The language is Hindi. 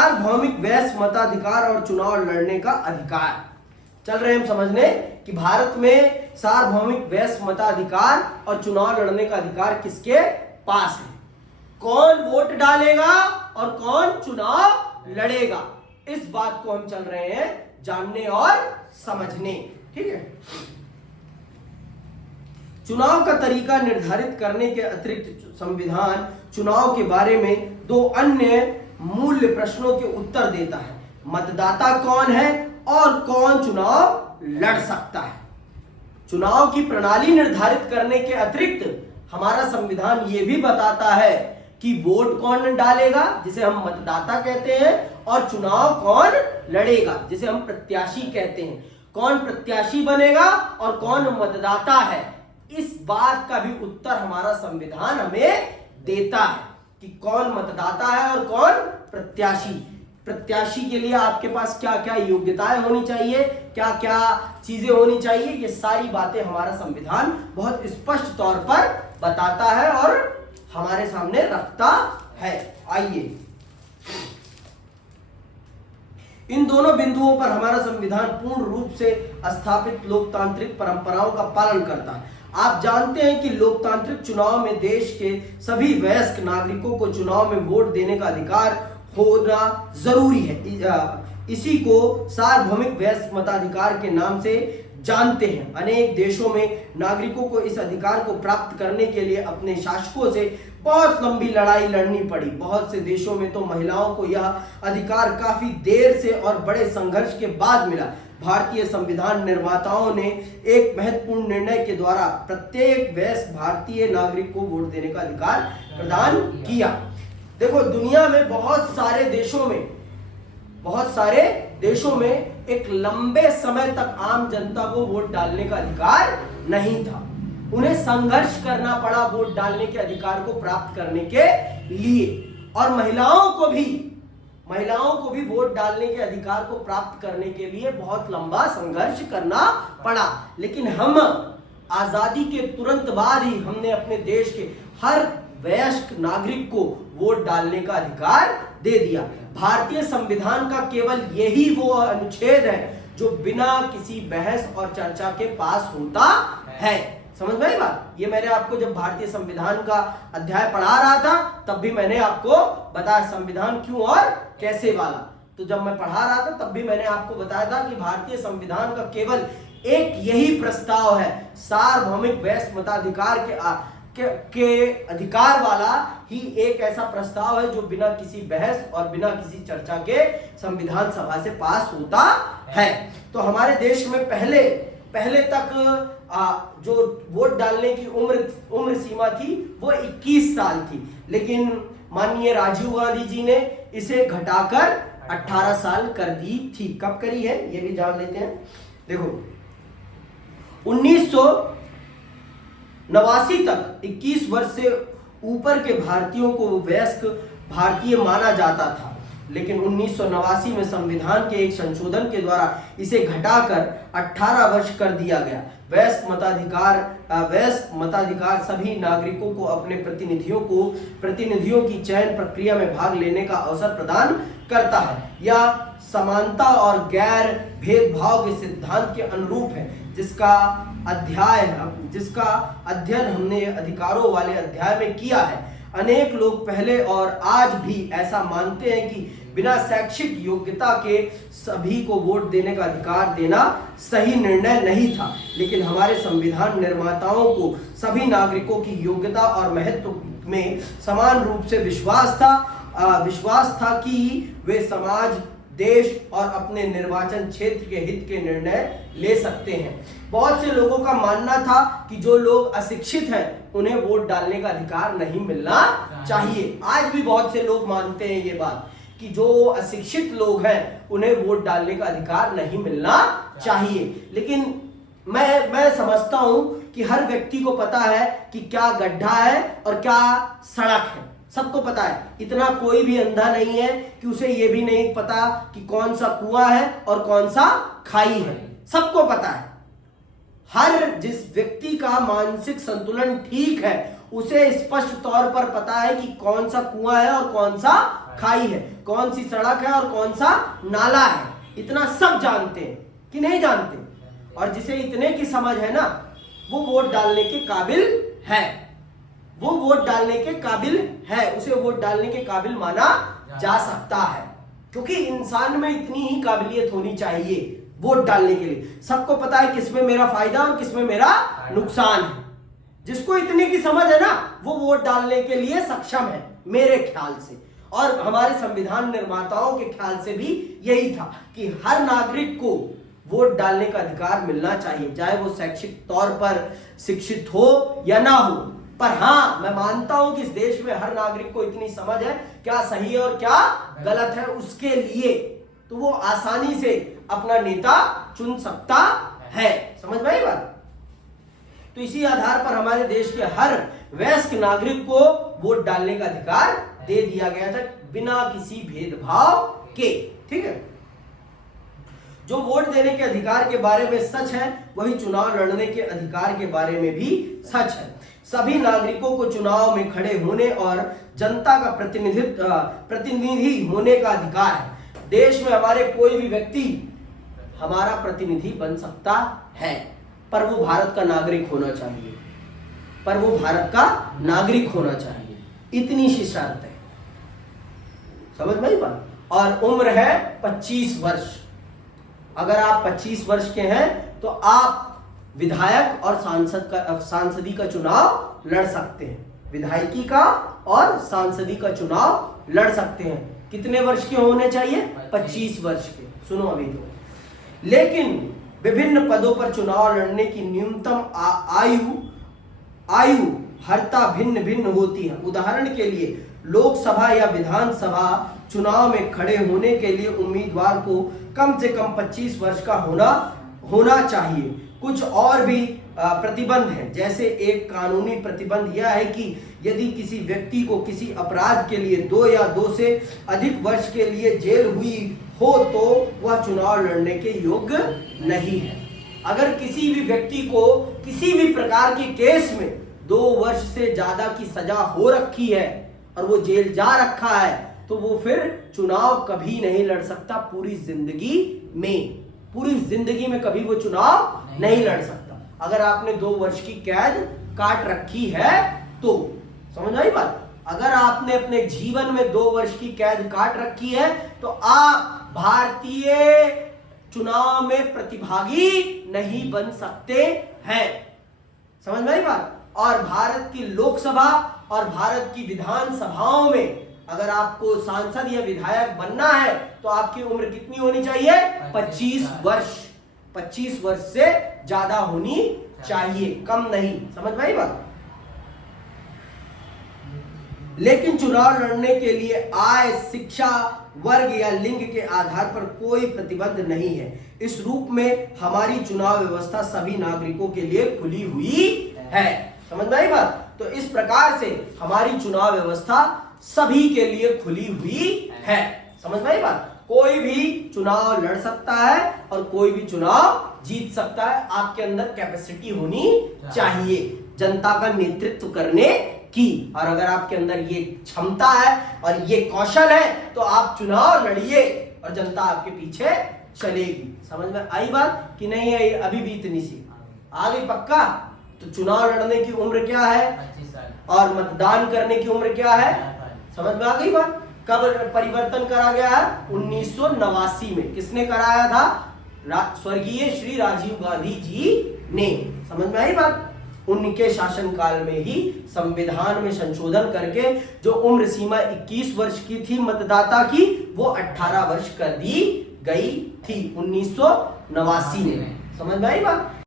सार्वभौमिक वैश्य मताधिकार और चुनाव लड़ने का अधिकार। चल रहे हम समझने कि भारत में सार्वभौमिक वैश्य मताधिकार और चुनाव लड़ने का अधिकार किसके पास है, कौन वोट डालेगा और कौन चुनाव लड़ेगा, इस बात को हम चल रहे हैं जानने और समझने। ठीक है। चुनाव का तरीका निर्धारित करने के अतिरिक्त संविधान चुनाव के बारे में दो अन्य मूल्य प्रश्नों के उत्तर देता है। मतदाता कौन है और कौन चुनाव लड़ सकता है। चुनाव की प्रणाली निर्धारित करने के अतिरिक्त हमारा संविधान यह भी बताता है कि वोट कौन डालेगा, जिसे हम मतदाता कहते हैं, और चुनाव कौन लड़ेगा, जिसे हम प्रत्याशी कहते हैं। कौन प्रत्याशी बनेगा और कौन मतदाता है, इस बात का भी उत्तर हमारा संविधान हमें देता है कि कौन मतदाता है और कौन प्रत्याशी। प्रत्याशी के लिए आपके पास क्या क्या योग्यताएं होनी चाहिए, क्या क्या चीजें होनी चाहिए, ये सारी बातें हमारा संविधान बहुत स्पष्ट तौर पर बताता है और हमारे सामने रखता है। आइए, इन दोनों बिंदुओं पर हमारा संविधान पूर्ण रूप से स्थापित लोकतांत्रिक परंपराओं का पालन करता है। आप जानते हैं कि लोकतांत्रिक चुनाव में देश के सभी वयस्क नागरिकों को चुनाव में वोट देने का अधिकार होना जरूरी है। इसी को सार्वभौमिक वयस्क मताधिकार के नाम से जानते हैं। अनेक देशों में नागरिकों को इस अधिकार को प्राप्त करने के लिए अपने शासकों से बहुत लंबी लड़ाई लड़नी पड़ी। बहुत से देशों में तो महिलाओं को यह अधिकार काफी देर से और बड़े संघर्ष के बाद मिला। भारतीय संविधान निर्माताओं ने एक महत्वपूर्ण निर्णय के द्वारा प्रत्येक वयस्क भारतीय नागरिक को वोट देने का अधिकार प्रदान किया। देखो, दुनिया में बहुत सारे देशों में एक लंबे समय तक आम जनता को वोट डालने का अधिकार नहीं था। उन्हें संघर्ष करना पड़ा वोट डालने के अधिकार को प्राप्त करने के लिए, और महिलाओं को भी वोट डालने के अधिकार को प्राप्त करने के लिए बहुत लंबा संघर्ष करना पड़ा। लेकिन हम आजादी के तुरंत बाद ही हमने अपने देश के हर वयस्क नागरिक को वोट डालने का अधिकार दे दिया। भारतीय संविधान का केवल यही वो अनुच्छेद है जो बिना किसी बहस और चर्चा के पास होता है। समझ में आई बात? ये मैंने आपको जब भारतीय संविधान का अध्याय पढ़ा रहा था तब भी मैंने आपको बताया संविधान क्यों और कैसे वाला। तो जब मैं पढ़ा रहा था तब भी मैंने आपको बताया था कि भारतीय संविधान का केवल एक यही प्रस्ताव है, सार्वभौमिक वयस्क मताधिकार के अधिकार वाला ही एक ऐसा प्रस्ताव है जो बिना किसी बहस और बिना किसी चर्चा के संविधान सभा से पास होता है। तो हमारे देश में पहले तक जो वोट डालने की उम्र सीमा थी वो 21 साल थी, लेकिन माननीय राजीव गांधी जी ने इसे घटाकर 18 साल कर दी थी। कब करी है ये भी जान लेते हैं। देखो, 1989 तक 21 वर्ष से ऊपर के भारतीयों को वयस्क भारतीय माना जाता था, लेकिन 1989 में संविधान के एक संशोधन के द्वारा इसे घटाकर 18 वर्ष कर दिया गया। वयस्क मताधिकार सभी नागरिकों को अपने प्रतिनिधियों की चयन प्रक्रिया में भाग लेने का अवसर प्रदान करता है। यह समानता और गैर भेदभाव के सिद्धांत के अनुरूप है, जिसका अध्ययन हमने अधिकारों वाले अध्याय में किया है। अनेक लोग पहले और आज भी ऐसा मानते हैं कि बिना शैक्षिक योग्यता के सभी को वोट देने का अधिकार देना सही निर्णय नहीं था, लेकिन हमारे संविधान निर्माताओं को सभी नागरिकों की योग्यता और महत्व में समान रूप से विश्वास था कि वे समाज, देश और अपने निर्वाचन क्षेत्र के हित के निर्णय ले सकते हैं। बहुत से लोगों का मानना था कि जो लोग अशिक्षित हैं उन्हें वोट डालने का अधिकार नहीं मिलना चाहिए। आज भी बहुत से लोग मानते हैं ये बात कि जो अशिक्षित लोग हैं उन्हें वोट डालने का अधिकार नहीं मिलना चाहिए। लेकिन मैं समझता हूं कि हर व्यक्ति को पता है कि क्या गड्ढा है और क्या सड़क है, सबको पता है। इतना कोई भी अंधा नहीं है कि उसे ये भी नहीं पता कि कौन सा कुआं है और कौन सा खाई है, सबको पता है। हर जिस व्यक्ति का मानसिक संतुलन ठीक है उसे स्पष्ट तौर पर पता है कि कौन सा कुआं है और कौन सा खाई है, कौन सी सड़क है और कौन सा नाला है, इतना सब जानते हैं कि नहीं जानते। और जिसे इतने की समझ है ना, वो वोट डालने के काबिल है, वो वोट डालने के काबिल है, उसे वोट डालने के काबिल माना जा सकता है। क्योंकि इंसान में इतनी ही काबिलियत होनी चाहिए वोट डालने के लिए। सबको पता है किसमें मेरा फायदा और किसमें मेरा नुकसान है। जिसको इतनी की समझ है ना, वो वोट डालने के लिए सक्षम है मेरे ख्याल से। और हमारे संविधान निर्माताओं के ख्याल से भी यही था कि हर नागरिक को वोट डालने का अधिकार मिलना चाहिए, चाहे वो शैक्षिक तौर पर शिक्षित हो या ना हो। पर हाँ, मैं मानता हूं कि इस देश में हर नागरिक को इतनी समझ है क्या सही है और क्या गलत है उसके लिए, तो वो आसानी से अपना नेता चुन सकता है। समझ में आई बात? तो इसी आधार पर हमारे देश के हर वयस्क नागरिक को वोट डालने का अधिकार दे दिया गया था, बिना किसी भेदभाव के। ठीक है, जो वोट देने के अधिकार के बारे में सच है, वही चुनाव लड़ने के अधिकार के बारे में भी सच है। सभी नागरिकों को चुनाव में खड़े होने और जनता का प्रतिनिधि होने का अधिकार है। देश में हमारे कोई भी व्यक्ति हमारा प्रतिनिधि बन सकता है, पर वो भारत का नागरिक होना चाहिए, पर वो भारत का नागरिक होना चाहिए, इतनी सी शर्त है। समझ में आई बात? और उम्र है 25 वर्ष। अगर आप 25 वर्ष के हैं तो आप विधायक और सांसदी का चुनाव लड़ सकते हैं, विधायकी का और सांसदी का चुनाव लड़ सकते हैं। कितने वर्ष के होने चाहिए? 25 वर्ष के। सुनो अभी तो, लेकिन विभिन्न पदों पर चुनाव लड़ने की न्यूनतम आयु हरता भिन्न भिन्न होती है। उदाहरण के लिए लोकसभा या विधानसभा चुनाव में खड़े होने के लिए उम्मीदवार को कम से कम 25 वर्ष का होना चाहिए। कुछ और भी प्रतिबंध हैं, जैसे एक कानूनी प्रतिबंध यह है कि यदि किसी व्यक्ति को किसी अपराध के लिए 2 या 2 से अधिक वर्ष के लिए जेल हुई हो तो वह चुनाव लड़ने के योग्य नहीं है। अगर किसी भी व्यक्ति को किसी भी प्रकार के केस में 2 वर्ष से ज्यादा की सजा हो रखी है और वो जेल जा रखा है, तो वो फिर चुनाव कभी नहीं लड़ सकता पूरी जिंदगी में। पूरी जिंदगी में कभी वो चुनाव नहीं लड़ सकता। अगर आपने 2 वर्ष की कैद काट रखी है तो, समझ आई बात? अगर आपने अपने जीवन में 2 वर्ष की कैद काट रखी है तो आप भारतीय चुनाव में प्रतिभागी नहीं बन सकते हैं। समझ में आई बात? और भारत की लोकसभा और भारत की विधानसभाओं में अगर आपको सांसद या विधायक बनना है तो आपकी उम्र कितनी होनी चाहिए? 25 वर्ष। 25 वर्ष से ज्यादा होनी चाहिए, कम नहीं। समझ में आई बात? लेकिन चुनाव लड़ने के लिए आय, शिक्षा, वर्ग या लिंग के आधार पर कोई प्रतिबंध नहीं है। इस रूप में हमारी चुनाव व्यवस्था सभी नागरिकों के लिए खुली हुई है। समझ में आई बात? तो इस प्रकार से हमारी चुनाव व्यवस्था सभी के लिए खुली हुई है। समझ में आई बात? कोई भी चुनाव लड़ सकता है और कोई भी चुनाव जीत सकता है। आपके अंदर कैपेसिटी होनी चाहिए जनता का नेतृत्व करने की, और अगर आपके अंदर ये क्षमता है और ये कौशल है तो आप चुनाव लड़िए और जनता आपके पीछे चलेगी। समझ में आई बात कि नहीं आई? अभी भी इतनी सी आ गई पक्का? तो चुनाव लड़ने की उम्र क्या है 25 साल और मतदान करने की उम्र क्या है? समझ में आ गई बात? कब परिवर्तन करा गया है? 1989 में। किसने कराया था? स्वर्गीय श्री राजीव गांधी जी ने। समझ में आई बात? उनके शासनकाल में ही संविधान में संशोधन करके जो उम्र सीमा 21 वर्ष की थी मतदाता की, वो 18 वर्ष कर दी गई थी 1989 में। समझ में आई बात?